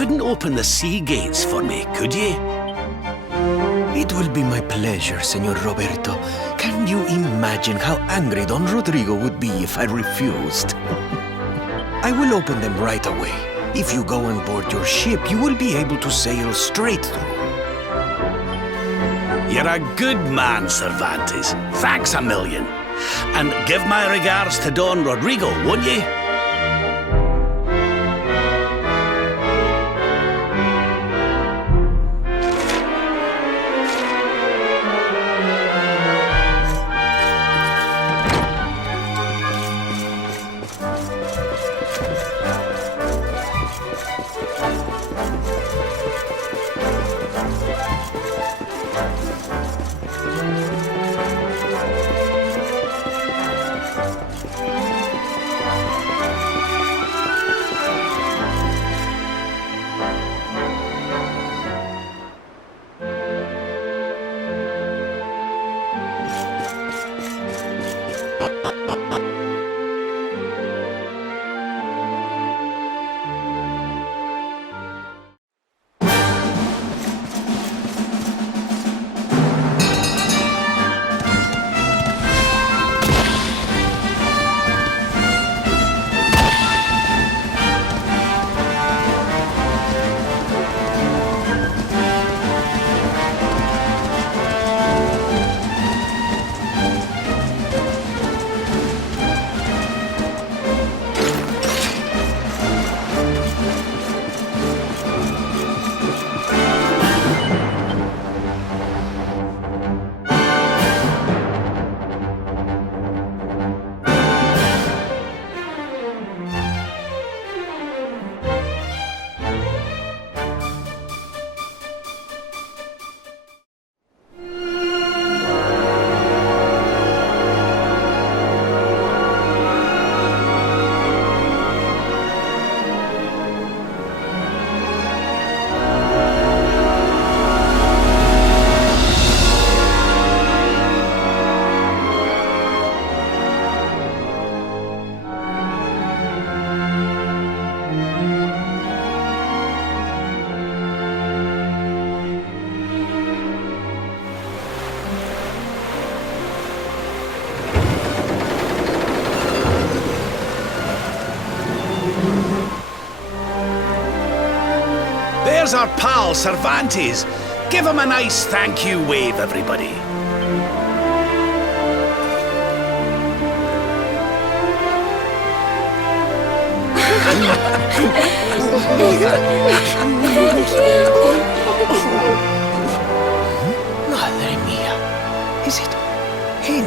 couldn't open the sea gates for me, could ye? It will be my pleasure, Senor Roberto. Can you imagine how angry Don Rodrigo would be if I refused? I will open them right away. If you go on board your ship, you will be able to sail straight through. You're a good man, Cervantes. Thanks a million. And give my regards to Don Rodrigo, won't ye? There's our pal, Cervantes. Give him a nice thank you wave, everybody. Madre mía. Is it him?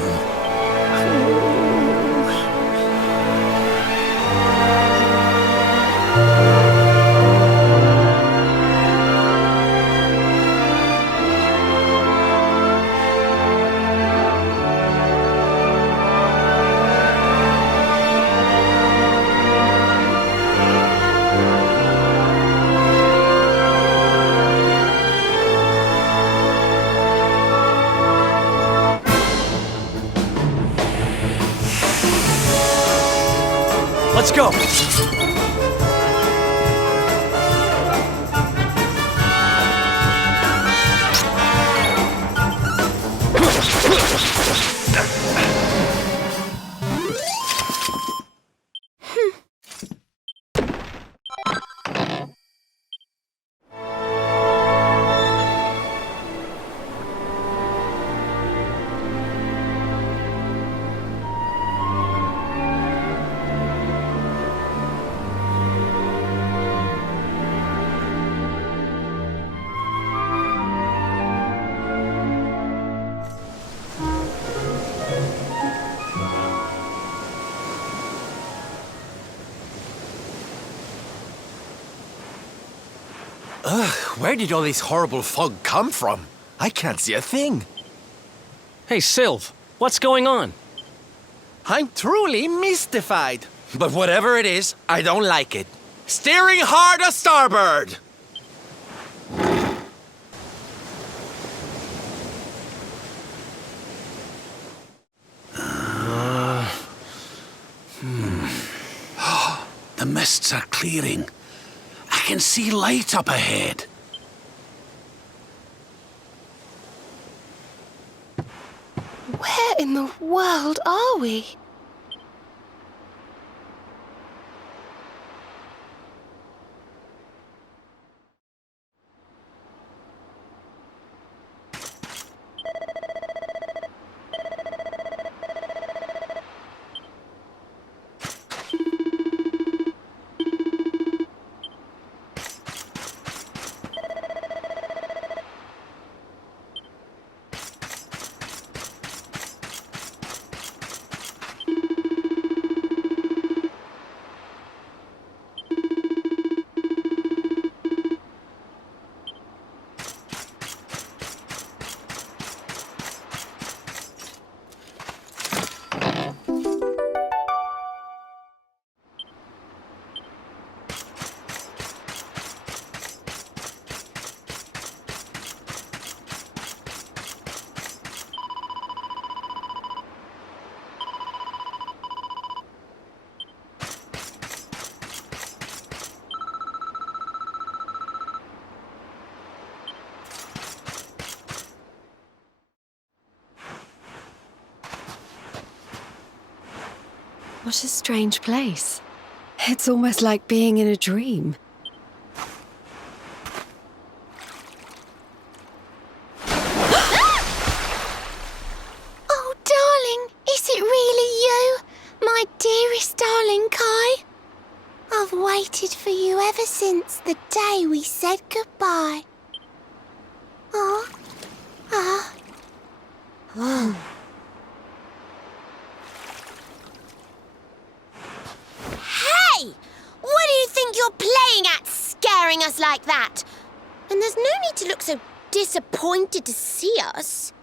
Let's go. Ugh, where did all this horrible fog come from? I can't see a thing. Hey, Sylv, what's going on? I'm truly mystified. But whatever it is, I don't like it. Steering hard a starboard! The mists are clearing. I can see light up ahead. Where in the world are we? What a strange place. It's almost like being in a dream. Oh, darling, is it really you? My dearest darling Kai? I've waited for you ever since the day we said goodbye. Oh, ah. Whoa. Hey! What do you think you're playing at, scaring us like that? And there's no need to look so disappointed to see us.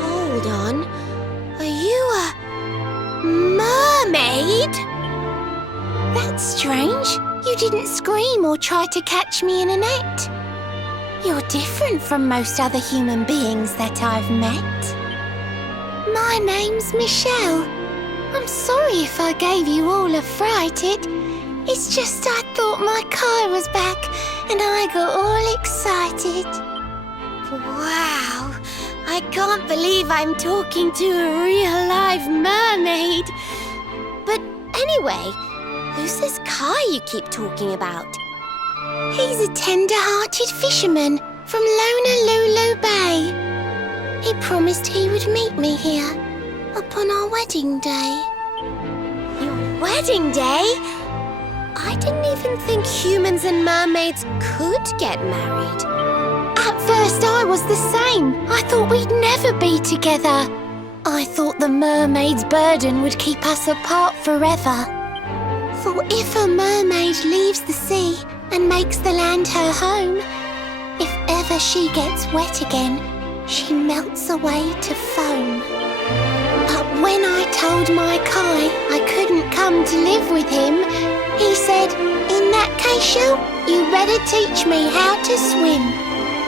Hold on. Are you a mermaid? That's strange. You didn't scream or try to catch me in a net. You're different from most other human beings that I've met. My name's Michelle. I'm sorry if I gave you all a fright. It's just I thought my Kai was back and I got all excited. Wow, I can't believe I'm talking to a real live mermaid. But anyway, who's this Kai you keep talking about? He's a tender-hearted fisherman from Honolulu Bay. He promised he would meet me here upon our wedding day. Your wedding day? I didn't even think humans and mermaids could get married. At first I was the same. I thought we'd never be together. I thought the mermaid's burden would keep us apart forever. For if a mermaid leaves the sea and makes the land her home, if ever she gets wet again, she melts away to foam. But when I told my Kai I couldn't come to live with him, he said, in that case, you better teach me how to swim.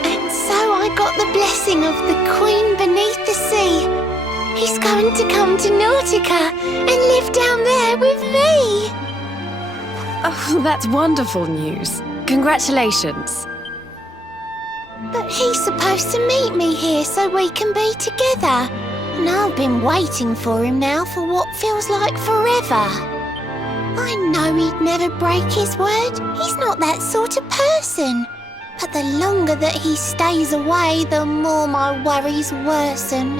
And so I got the blessing of the Queen beneath the sea. He's going to come to Nautica and live down there with me. Oh, that's wonderful news. Congratulations. But he's supposed to meet me here so we can be together. And I've been waiting for him now for what feels like forever. I know he'd never break his word. He's not that sort of person. But the longer that he stays away, the more my worries worsen.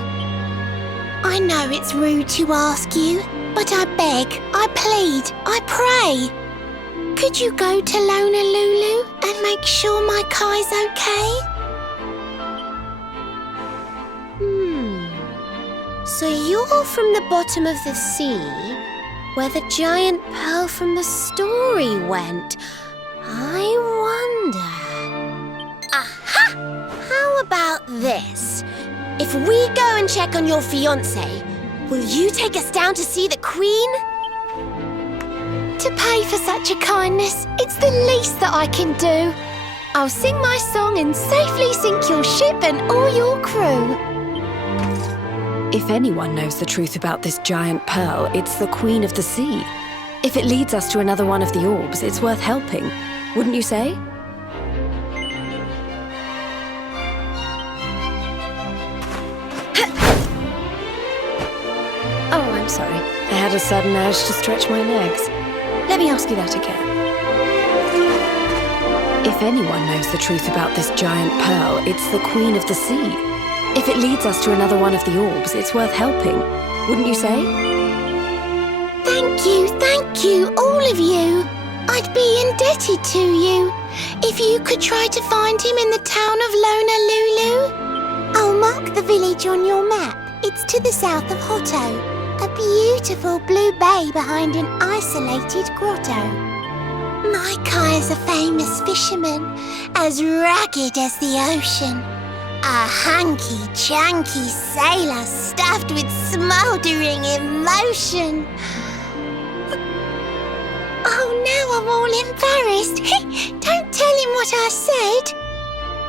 I know it's rude to ask you, but I beg, I plead, I pray. Could you go to Honolulu and make sure my Kai's okay? So you're from the bottom of the sea, where the giant pearl from the story went. I wonder... Aha! How about this? If we go and check on your fiancé, will you take us down to see the Queen? to pay for such a kindness. It's the least that I can do. I'll sing my song and safely sink your ship and all your crew. If anyone knows the truth about this giant pearl, it's the Queen of the Sea. If it leads us to another one of the orbs, it's worth helping. Wouldn't you say? Oh, I'm sorry. I had a sudden urge to stretch my legs. Let me ask you that again. If anyone knows the truth about this giant pearl, it's the Queen of the Sea. If it leads us to another one of the orbs, it's worth helping. Wouldn't you say? Thank you, all of you. I'd be indebted to you. If you could try to find him in the town of Honolulu. I'll mark the village on your map. It's to the south of Hotto, a beautiful blue bay behind an isolated grotto. My Kai is a famous fisherman, as rugged as the ocean. A hanky-chanky sailor stuffed with smouldering emotion. Oh, now I'm all embarrassed. Don't tell him what I said.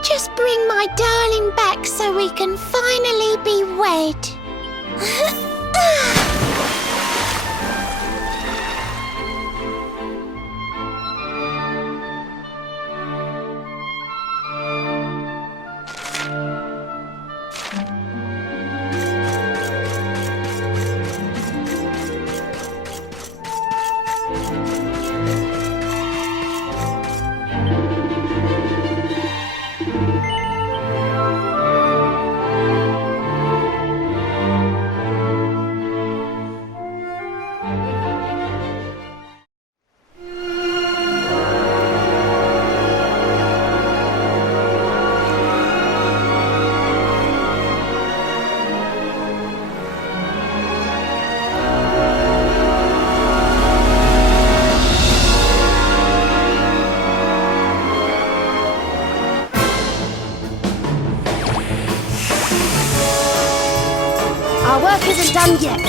Just bring my darling back so we can finally be wed. Our work isn't done yet.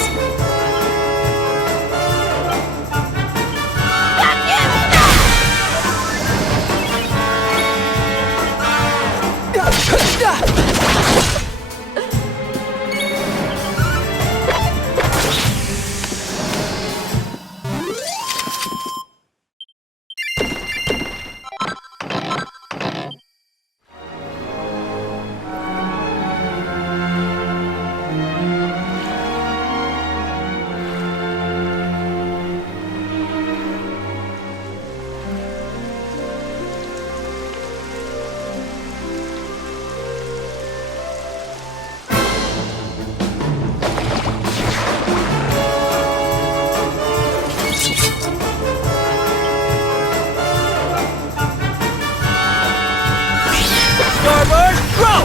Starboard, row!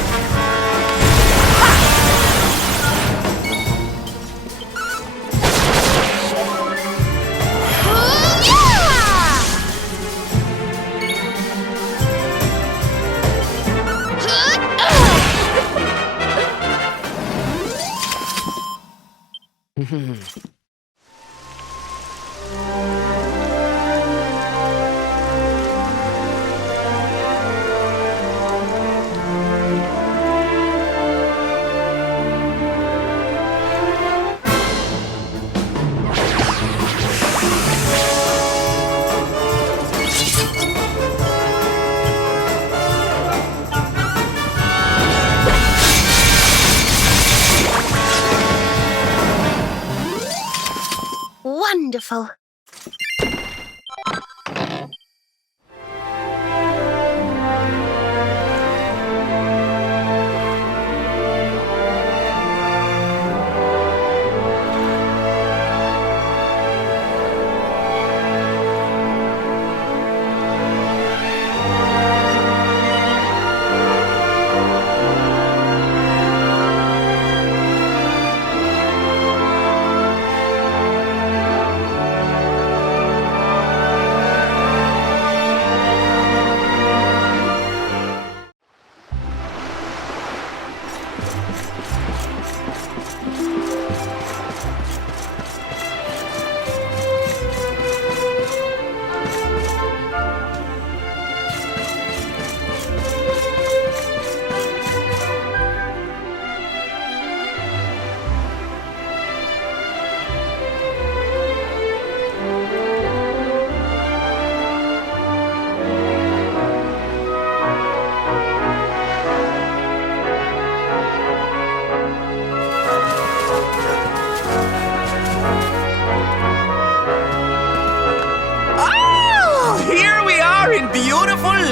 Wonderful.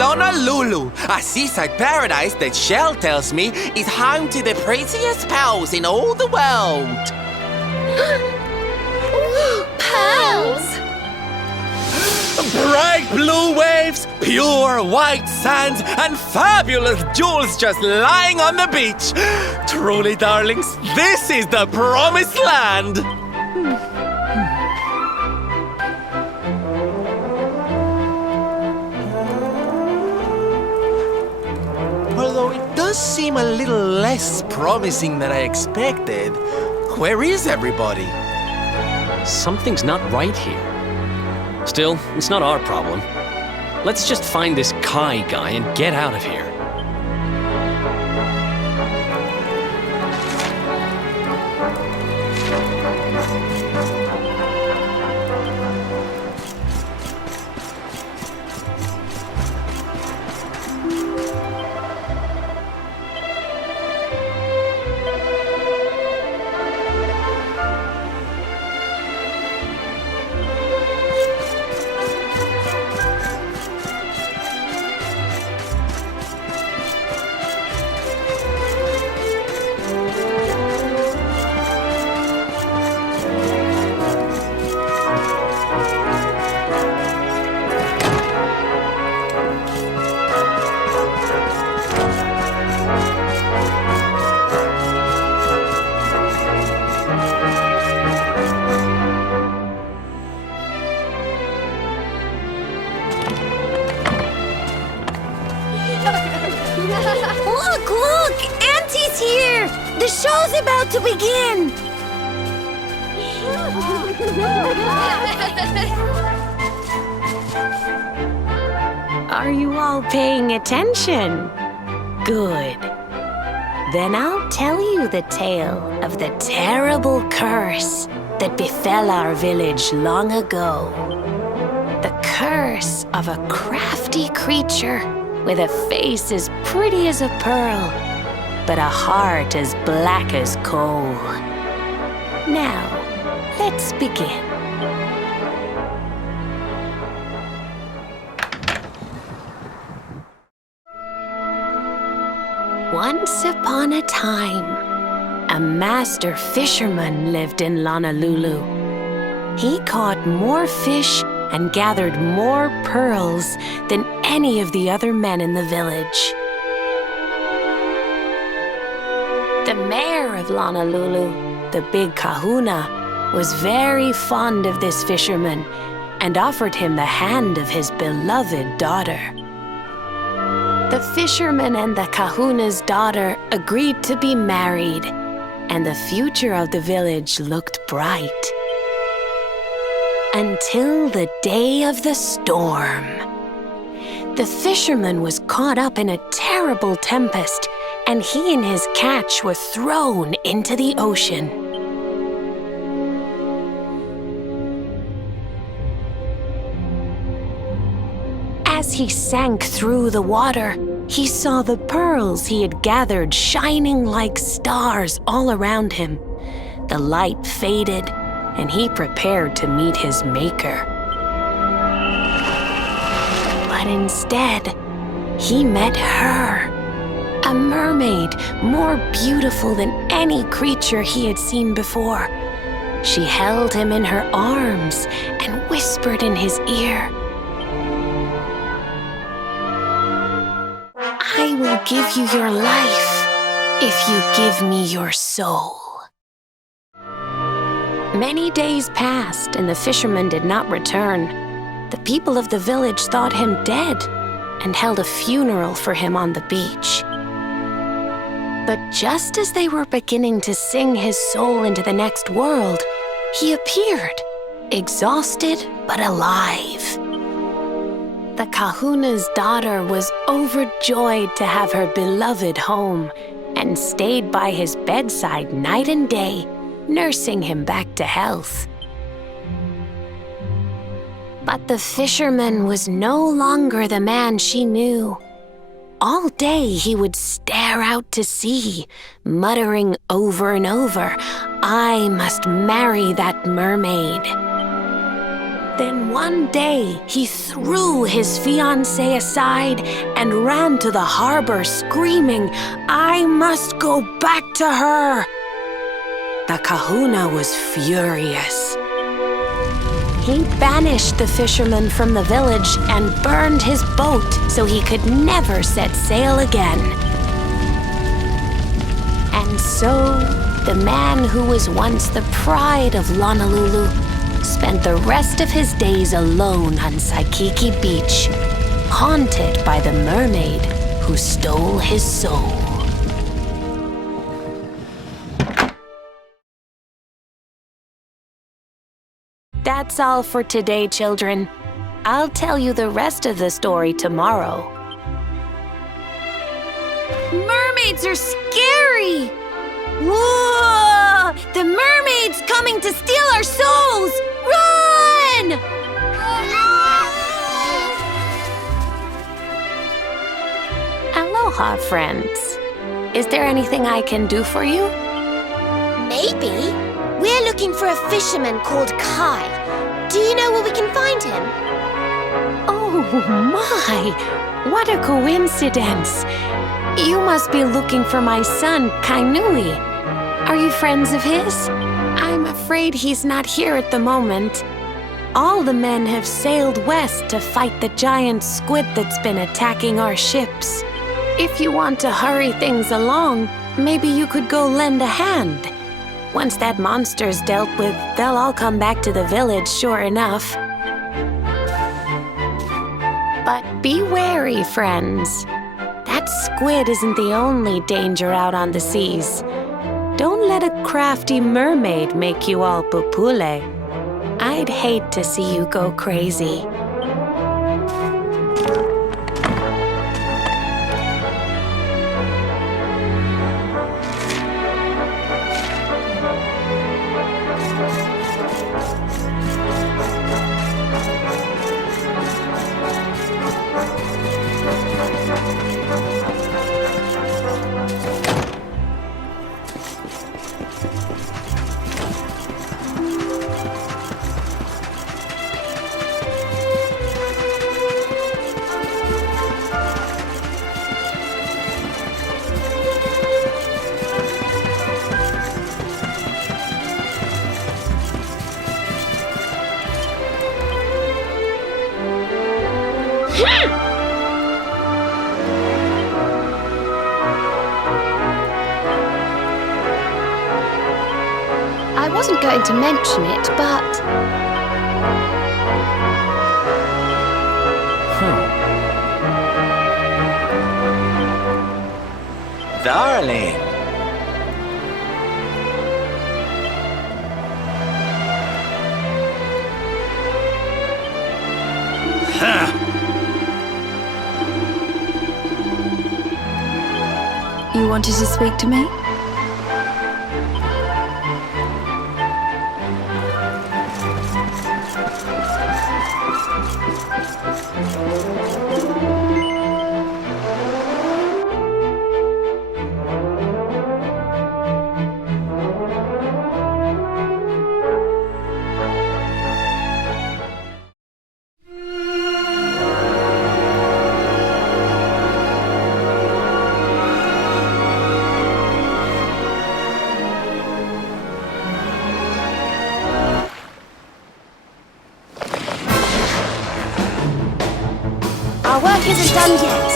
Honolulu, a seaside paradise that Shell tells me is home to the prettiest pearls in all the world. Pearls! Bright blue waves, pure white sands, and fabulous jewels just lying on the beach. Truly, darlings, this is the promised land. Although it does seem a little less promising than I expected. Where is everybody? Something's not right here. Still, it's not our problem. Let's just find this Kai guy and get out of here. Look, look! Auntie's here! The show's about to begin! Are you all paying attention? Good. Then I'll tell you the tale of the terrible curse that befell our village long ago. The curse of a crafty creature with a face as pretty as a pearl, but a heart as black as coal. Now, let's begin. Once upon a time, a master fisherman lived in Honolulu. He caught more fish and gathered more pearls than any of the other men in the village. The mayor of Honolulu, the big kahuna, was very fond of this fisherman and offered him the hand of his beloved daughter. The fisherman and the kahuna's daughter agreed to be married, and the future of the village looked bright. Until the day of the storm. The fisherman was caught up in a terrible tempest, and he and his catch were thrown into the ocean. As he sank through the water, he saw the pearls he had gathered shining like stars all around him. The light faded, and he prepared to meet his maker. But instead, he met her, a mermaid more beautiful than any creature he had seen before. She held him in her arms and whispered in his ear, "I will give you your life if you give me your soul." Many days passed, and the fisherman did not return. The people of the village thought him dead and held a funeral for him on the beach. But just as they were beginning to sing his soul into the next world, he appeared, exhausted but alive. The kahuna's daughter was overjoyed to have her beloved home and stayed by his bedside night and day, nursing him back to health. But the fisherman was no longer the man she knew. All day he would stare out to sea, muttering over and over, "I must marry that mermaid." Then one day, he threw his fiancée aside and ran to the harbor screaming, "I must go back to her!" The kahuna was furious. He banished the fisherman from the village and burned his boat so he could never set sail again. And so, the man who was once the pride of Honolulu spent the rest of his days alone on Saikiki Beach, haunted by the mermaid who stole his soul. That's all for today, children. I'll tell you the rest of the story tomorrow. Mermaids are scary! Whoa! The mermaid's coming to steal our souls! Run! Aloha, friends. Is there anything I can do for you? Maybe. We're looking for a fisherman called Kai. Do you know where we can find him? Oh my! What a coincidence! You must be looking for my son, Kainui. Are you friends of his? I'm afraid he's not here at the moment. All the men have sailed west to fight the giant squid that's been attacking our ships. If you want to hurry things along, maybe you could go lend a hand. Once that monster's dealt with, they'll all come back to the village, sure enough. But be wary, friends. That squid isn't the only danger out on the seas. Don't let a crafty mermaid make you all pupule. I'd hate to see you go crazy. I wasn't going to mention it, but... Darling. You wanted to speak to me? Our work isn't done yet.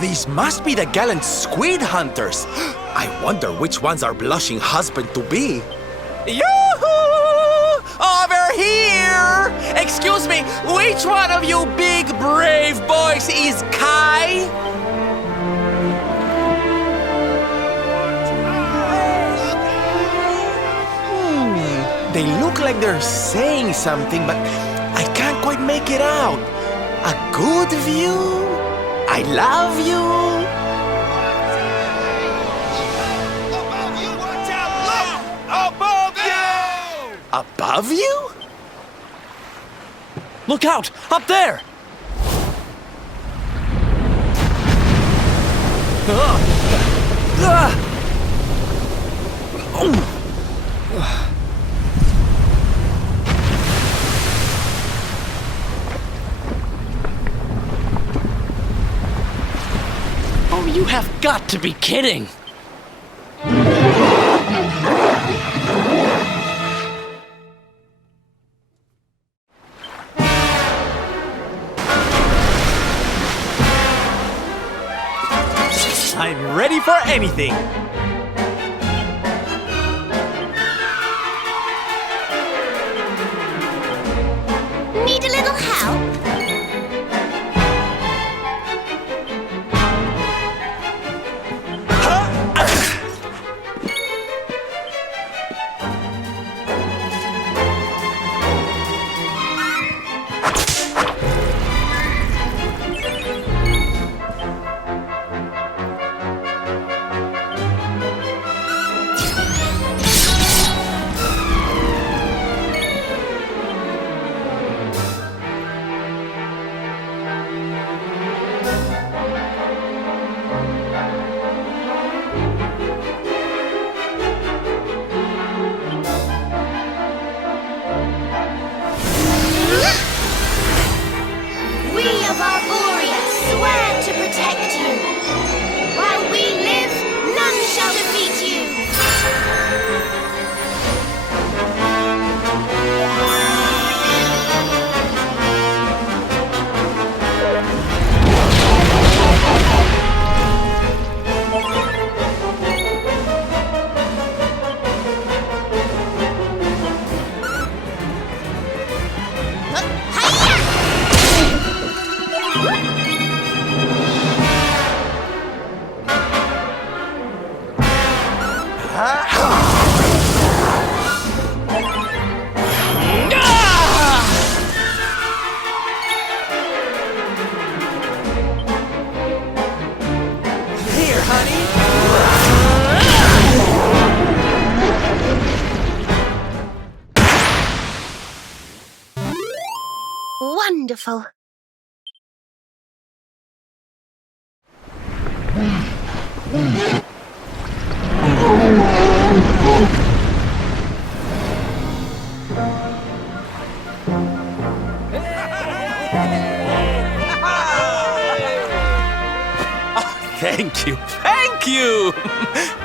These must be the gallant squid hunters. I wonder which one's our blushing husband-to-be. Yoo-hoo! Over here! Excuse me, which one of you big brave boys is Kai? They look like they're saying something, but I can't quite make it out. A good view? I love you. Above you? Look out! Up there! Oh, you have got to be kidding! I'm ready for anything. Need a little help? We of Arborea swear to protect you. While we live, none shall defeat you. Here, honey. Wonderful. Thank you, thank you!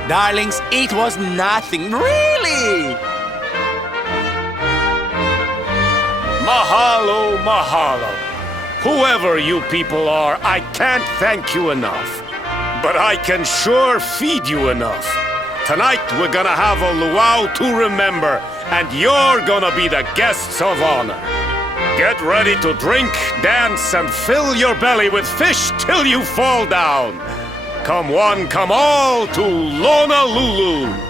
Darlings, it was nothing, really! Mahalo, mahalo. Whoever you people are, I can't thank you enough. But I can sure feed you enough. Tonight we're gonna have a luau to remember, and you're gonna be the guests of honor. Get ready to drink, dance, and fill your belly with fish till you fall down. Come one, come all to Lona Lulu.